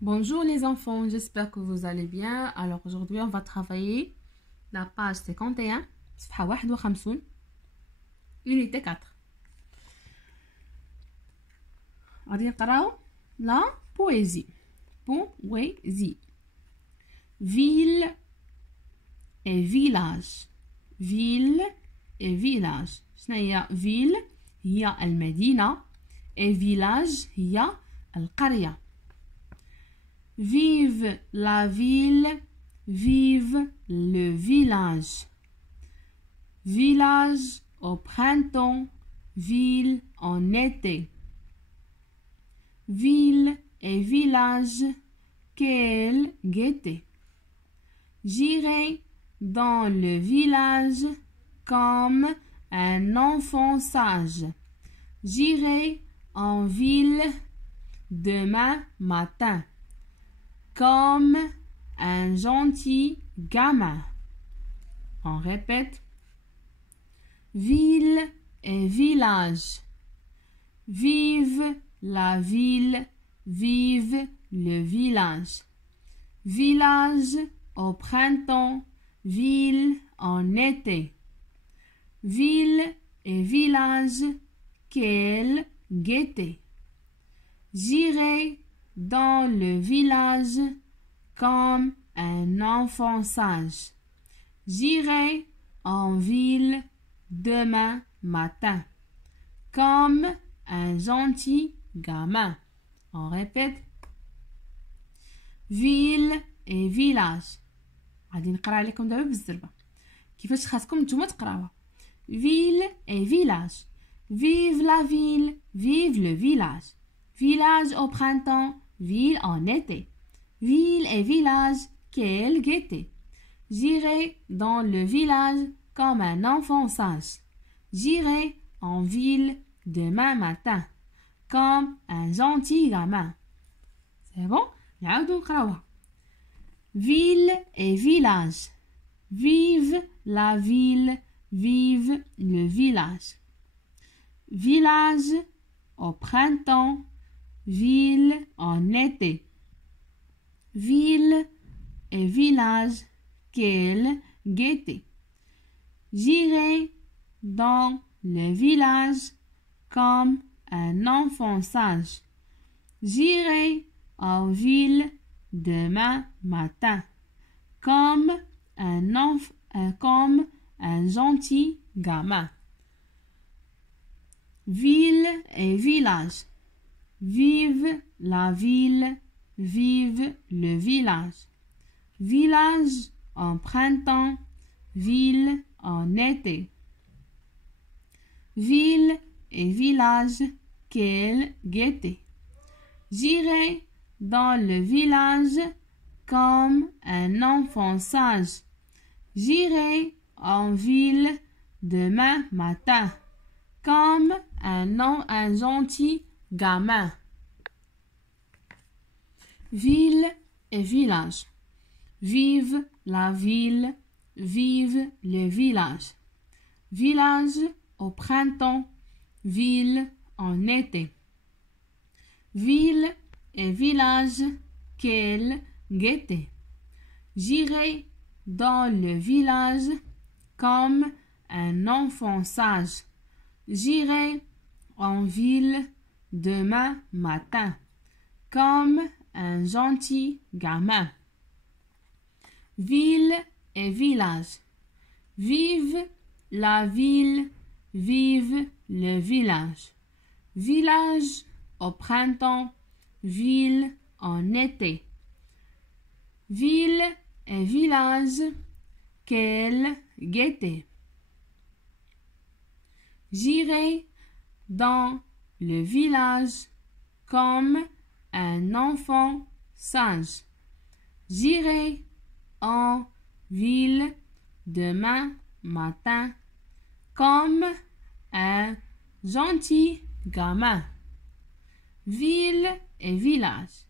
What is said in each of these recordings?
Bonjour les enfants, j'espère que vous allez bien. Alors aujourd'hui, on va travailler la page 51, صفحة 51, unité 4. غادي نقراو la poésie. Poésie. Ville et village. Ville et village. شنو هي ville؟ هي المدينة et village هي القرية. Vive la ville, vive le village. Village au printemps, ville en été. Ville et village, quelle gaieté. J'irai dans le village comme un enfant sage. J'irai en ville demain matin comme un gentil gamin. On répète. Ville et village. Vive la ville, vive le village. Village au printemps, ville en été. Ville et village, quelle gaieté. J'irai dans le village comme un enfant sage. J'irai en ville demain matin comme un gentil gamin. On répète. Ville et village. غادي نقرا لكم دابا بالزربه كيفاش خاصكم نتوما تقراوها. Ville et village. Vive la ville, vive le village. Village au printemps, ville en été. Ville et village, quelle gaieté. J'irai dans le village comme un enfant sage. J'irai en ville demain matin comme un gentil gamin. C'est bon? نعاودو نقراوها. Ville et village. Vive la ville, vive le village. Village au printemps, ville en été. Ville et village, quelle gaieté. J'irai dans le village comme un enfant sage. J'irai en ville demain matin comme un gentil gamin. Ville et village. Vive la ville, vive le village. Village en printemps, ville en été. Ville et village, quelle gaieté. J'irai dans le village comme un enfant sage. J'irai en ville demain matin comme un gentil gamin. Ville et village. Vive la ville, vive le village. Village au printemps, ville en été. Ville et village, quelle gaieté. J'irai dans le village comme un enfant sage. J'irai en ville demain matin comme un gentil gamin. Ville et village. Vive la ville, vive le village. Village au printemps, ville en été. Ville et village, quelle gaieté. J'irai dans le village comme un enfant sage. J'irai en ville demain matin comme un gentil gamin. Ville et village.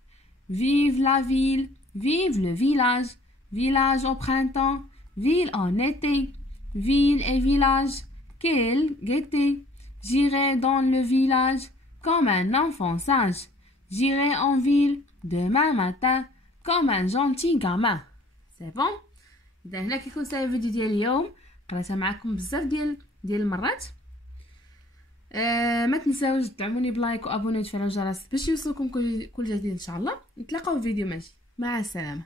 Vive la ville, vive le village. Village au printemps, ville en été. Ville et village, quelle gaieté. J'irai dans le village comme un enfant sage. J'irai en ville demain matin comme un gentil gamin. سي بون. اذا هنا كيكون ساهل الفيديو ديال اليوم، قريتها معكم بزاف ديال المرات. ما تنساوش تدعموني بلايك وابوني وتفعلوا الجرس باش يوصلكم كل جديد ان شاء الله. نتلاقاو في فيديو ماشي. مع السلامه.